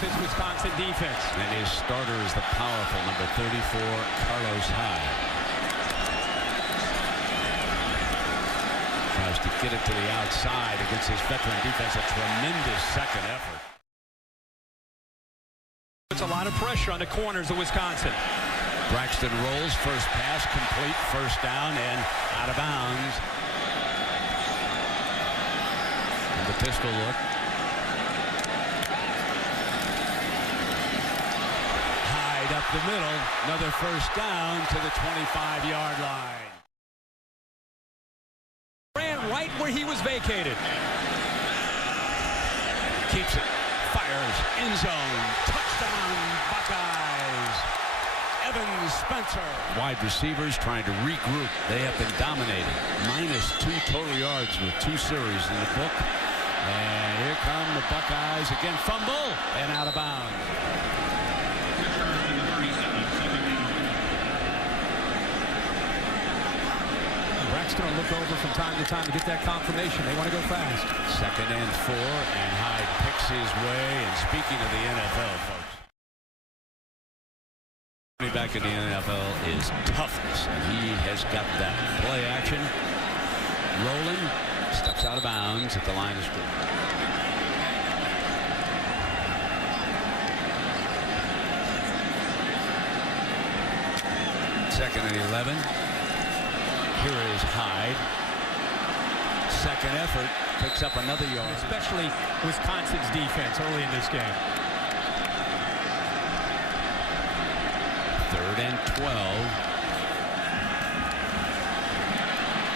against this Wisconsin defense. And his starter is the powerful number 34, Carlos Hyde. Tries to get it to the outside against his veteran defense. A tremendous second effort. Puts a lot of pressure on the corners of Wisconsin. Braxton rolls, first pass complete, first down and out of bounds. And the pistol look. Hyde up the middle, another first down to the 25-yard line. Ran right where he was vacated. Keeps it, fires, end zone, touchdown, Buckeyes. Evan Spencer. Wide receivers trying to regroup. They have been dominated. -2 total yards with 2 series in the book. And here come the Buckeyes again. Fumble and out of bounds. Braxton will look over from time to time to get that confirmation. They want to go fast. 2nd and 4, and Hyde picks his way. And speaking of the NFL, folks, back in the NFL is toughness, and he has got that. Play action, rolling, steps out of bounds at the line of scrimmage. Second and 11. Here is Hyde. Second effort, picks up another yard. Especially Wisconsin's defense early in this game. 3rd and 12.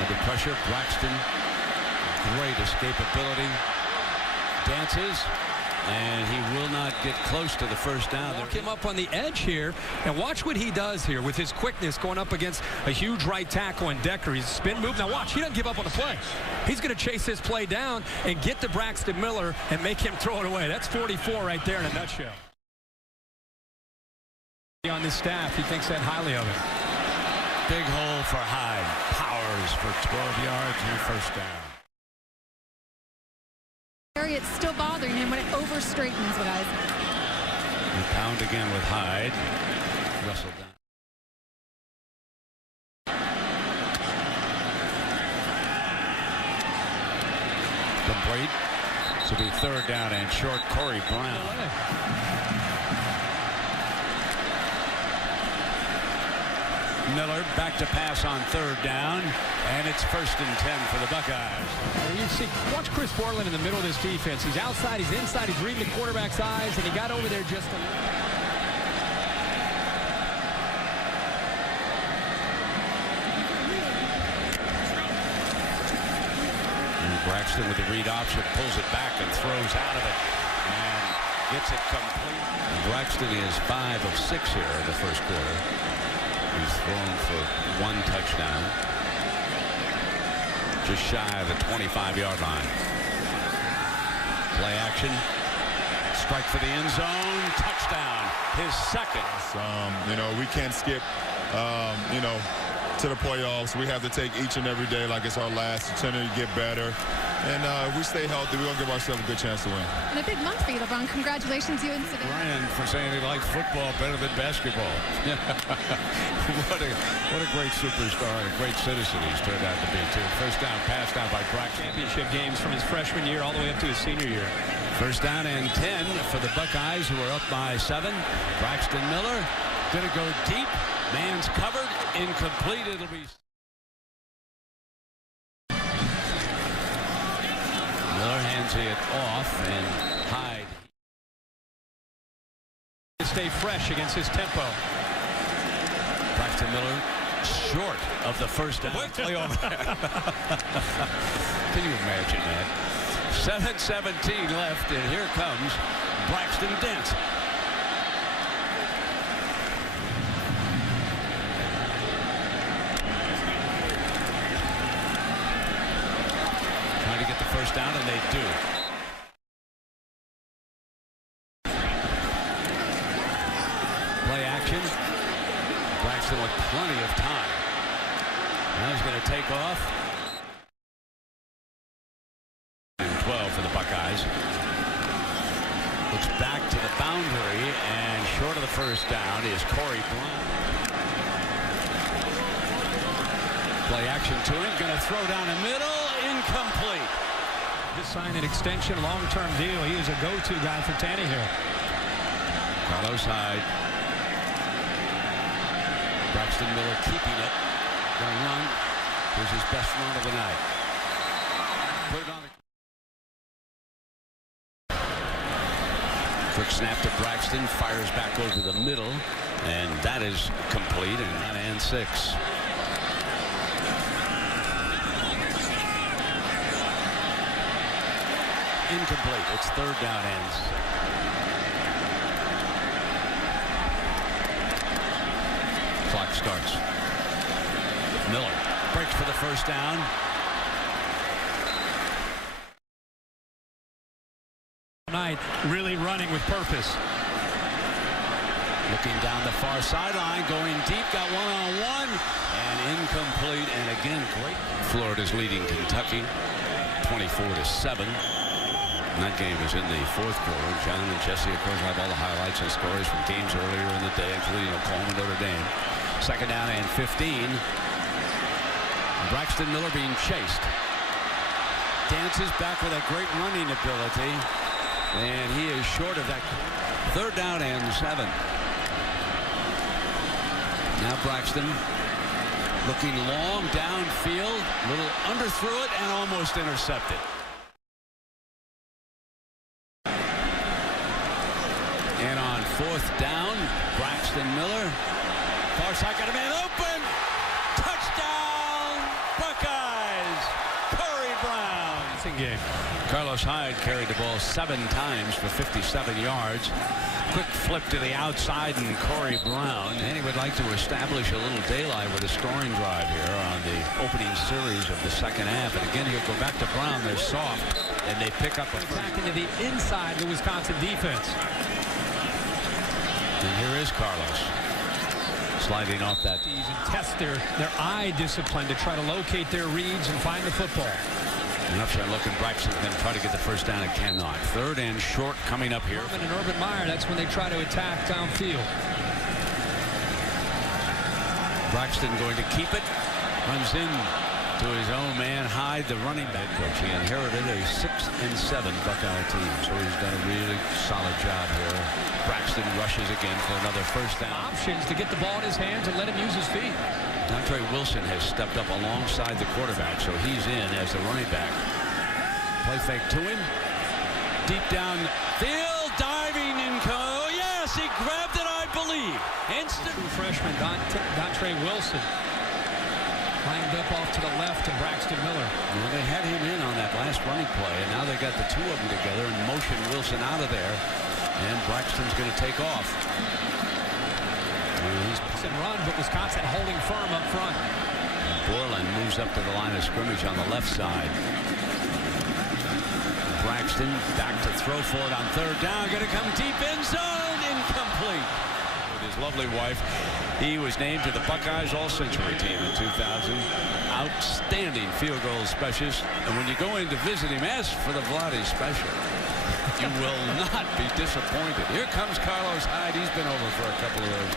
Under pressure, Braxton. Great escapability. Dances. And he will not get close to the first down. Walk him up on the edge here, and watch what he does here with his quickness going up against a huge right tackle in Decker. He's spin move. Now watch, he doesn't give up on the play. He's going to chase this play down and get to Braxton Miller and make him throw it away. That's 44 right there in a nutshell. On this staff, he thinks that highly of it. Big hole for Hyde. Powers for 12 yards and first down. It's still bothering him when it over straightens, guys. We pound again with Hyde. Russell down. Complete. This will be 3rd down and short. Corey Brown. Miller back to pass on 3rd down, and it's 1st and 10 for the Buckeyes. You see, watch Chris Borland in the middle of this defense. He's outside, he's inside, he's reading the quarterback's eyes, and he got over there just a little. Braxton with the read option, pulls it back and throws out of it, and gets it complete. Braxton is 5 of 6 here in the first quarter. He's thrown for 1 touchdown. Just shy of the 25-yard line. Play action. Strike for the end zone. Touchdown. His 2nd. You know, we can't skip, you know, to the playoffs. We have to take each and every day like it's our last, continue to get better. And if we stay healthy, we're going to give ourselves a good chance to win. And a big month for you, LeBron. Congratulations, you and Savannah. Brian for saying he liked football better than basketball. what a great superstar and a great citizen he's turned out to be, too. First down, passed out by Braxton. Championship games from his freshman year all the way up to his senior year. First down and 10 for the Buckeyes, who are up by 7. Braxton Miller going to go deep. Man's covered. Incomplete. It'll be... Miller hands it off, and Hyde. Stay fresh against his tempo. Braxton Miller short of the first down. Can you imagine that? 7:17 left, and here comes Braxton Dent. Trying to get the first down, and they do. Play action. Braxton with plenty of time. Now he's going to take off. 12 for the Buckeyes. Looks back to the boundary, and short of the first down is Corey Brown. Play action to him, going to throw down the middle, incomplete. Just signed an extension, long-term deal. He is a go-to guy for Tannehill. Carlos Hyde. Braxton Miller keeping it. Going to run. Here's his best run of the night. Put it on the... Quick snap to Braxton. Fires back over the middle. And that is complete. And 6. Incomplete. It's third down ends. Clock starts. Miller breaks for the first down. Night really running with purpose. Looking down the far sideline, going deep, got one-on-one, and incomplete. And again, great. Florida's leading Kentucky 24-7. And that game is in the fourth quarter. John and Jesse, of course, have all the highlights and stories from games earlier in the day, including Oklahoma, Notre Dame. Second down and 15. Braxton Miller being chased. Dances back with a great running ability. And he is short of that. Third down and 7. Now Braxton looking long downfield. Little underthrew it and almost intercepted. And on fourth down, Braxton Miller. Far side, got a man open. Touchdown, Buckeyes. Corey Brown. Game. Carlos Hyde carried the ball 7 times for 57 yards. Quick flip to the outside, and Corey Brown. And he would like to establish a little daylight with a scoring drive here on the opening series of the second half. And again, he'll go back to Brown. They're soft, and they pick up a back into the inside of the Wisconsin defense. And here is Carlos sliding off that. And test their eye discipline to try to locate their reads and find the football. And upside looking, Braxton's going to try to get the first down and cannot. Third and short coming up here. And Urban Meyer, that's when they try to attack downfield. Braxton going to keep it. Runs in to his own man, Hyde, the running back coach. He inherited a 6-7 Buckeye team, so he's done a really solid job here. Braxton rushes again for another first down. Options to get the ball in his hands and let him use his feet. Dontre Wilson has stepped up alongside the quarterback, so he's in as the running back. Play fake to him. Deep down field, diving in. Oh, yes, he grabbed it, I believe. Instant. True freshman Dontre Wilson lined up off to the left of Braxton Miller. Well, they had him in on that last running play, and now they got the two of them together and motion Wilson out of there. And Braxton's going to take off. He's and run, but Wisconsin holding firm up front. Borland moves up to the line of scrimmage on the left side. Braxton back to throw for it on third down. Going to come deep end zone. Incomplete. With his lovely wife, he was named to the Buckeyes All-Century team in 2000. Outstanding field goal specialist. And when you go in to visit him, ask for the Vlade special. You will not be disappointed. Here comes Carlos Hyde. He's been over for a couple of those.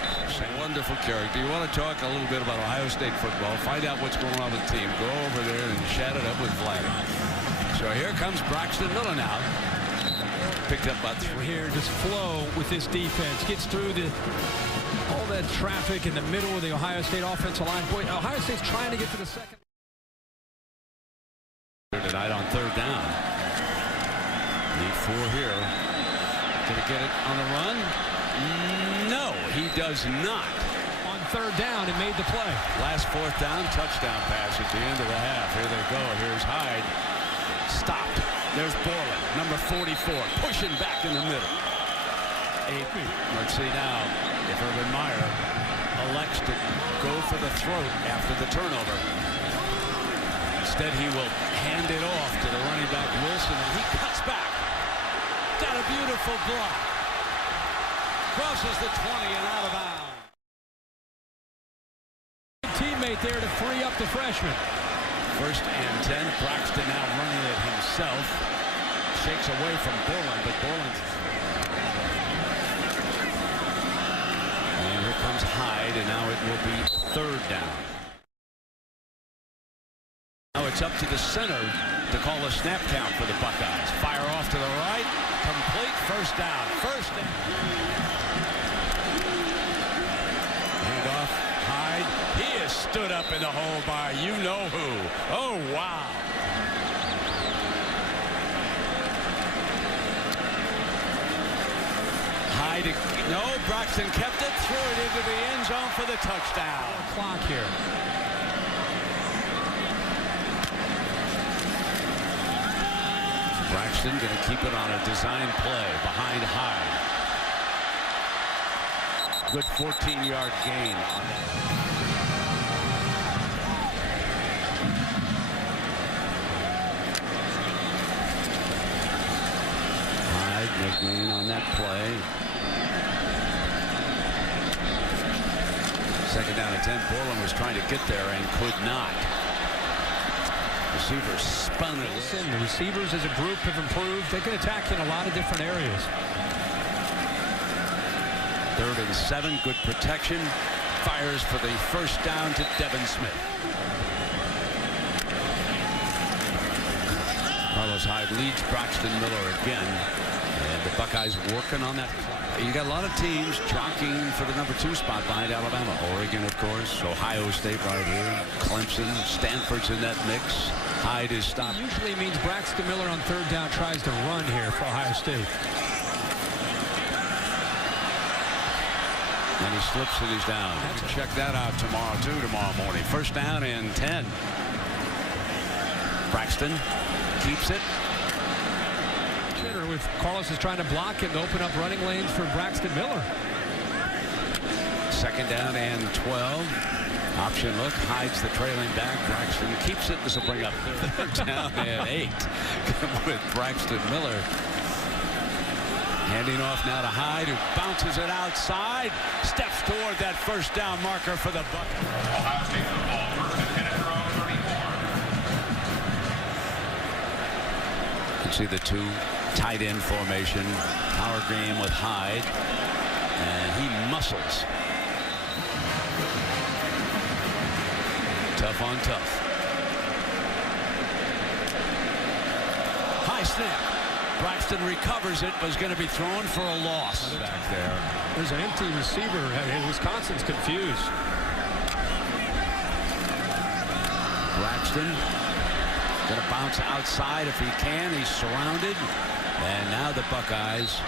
Wonderful character. You want to talk a little bit about Ohio State football, find out what's going on with the team, go over there and chat it up with Vlad. So here comes Braxton Miller now. Picked up about 3 here. Just flow with this defense. Gets through all that traffic in the middle of the Ohio State offensive line. Boy, Ohio State's trying to get to the second. Tonight on third down. Need 4 here. Gonna get it on the run? No, he does not. On third down, and made the play. Last fourth down, touchdown pass at the end of the half. Here they go. Here's Hyde. Stopped. There's Borland, number 44, pushing back in the middle. Let's see now if Urban Meyer elects to go for the throat after the turnover. Instead, he will hand it off to the running back Wilson, and he cuts back. Got a beautiful block. Crosses the 20 and out of bounds. Teammate there to free up the freshman. First and 10. Braxton now running it himself. Shakes away from Borland, but Borland and now it will be 3rd down. Now it's up to the center to call a snap count for the Buckeyes. Fire off to the right. Complete. First down. First down. Hand off. Hyde. He is stood up in the hole by you-know-who. Oh, wow. Hyde. No, Braxton kept it. Threw it into the end zone for the touchdown. Clock here. Braxton going to keep it on a design play behind Hyde. Good 14-yard gain. Hyde, no gain on that play. 2nd down and 10. Borland was trying to get there and could not. Receivers spun it. The receivers as a group have improved. They can attack in a lot of different areas. 3rd and 7. Good protection. Fires for the first down to Devin Smith. Carlos Hyde leads Braxton Miller again. And the Buckeyes working on that. You got a lot of teams jockeying for the number 2 spot behind Alabama. Oregon, of course. Ohio State right here. Clemson. Stanford's in that mix. Hyde is stopped. Usually means Braxton Miller on 3rd down tries to run here for Ohio State. And he slips and he's down. Check that out tomorrow morning. 1st down and 10. Braxton keeps it. With Carlos is trying to block him to open up running lanes for Braxton Miller. 2nd down and 12. Option look. Hides the trailing back. Braxton keeps it. This will bring up 3rd down and 8. With Braxton Miller. Handing off now to Hyde, who bounces it outside. Steps toward that first down marker for the Buckeyes. Ohio State football, 1st and 10 at their own 34. You can see the 2 tight end formation. Power game with Hyde. And he muscles. Tough on tough. High snap. Braxton recovers it, but is going to be thrown for a loss. Back there. There's an empty receiver. Wisconsin's confused. Braxton going to bounce outside if he can. He's surrounded. And now the Buckeyes